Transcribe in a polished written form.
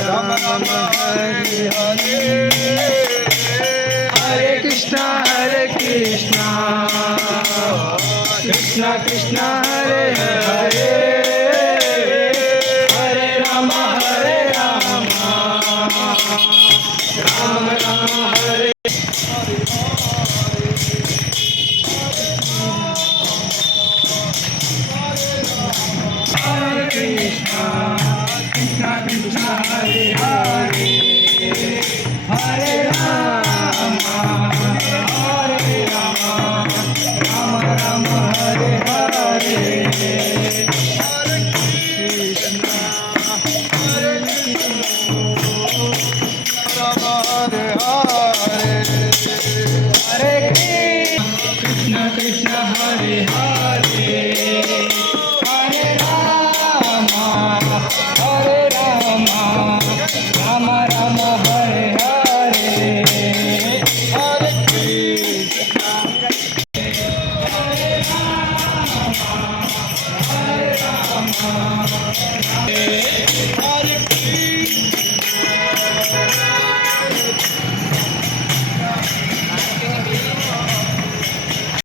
Ram Ram Hare Hare Hare Krishna Krishna Krishna Hare Hare Hare Ram Ram Ram Hare Krishna Krishna Krishna Hare Hare Hare Ram Ram Ram Hare Hare Hare Krishna Ram Hare Hare Hare Krishna Krishna Hare Hare Hare Ram Ram Ram Hare Hare Hare Krishna Hare Ram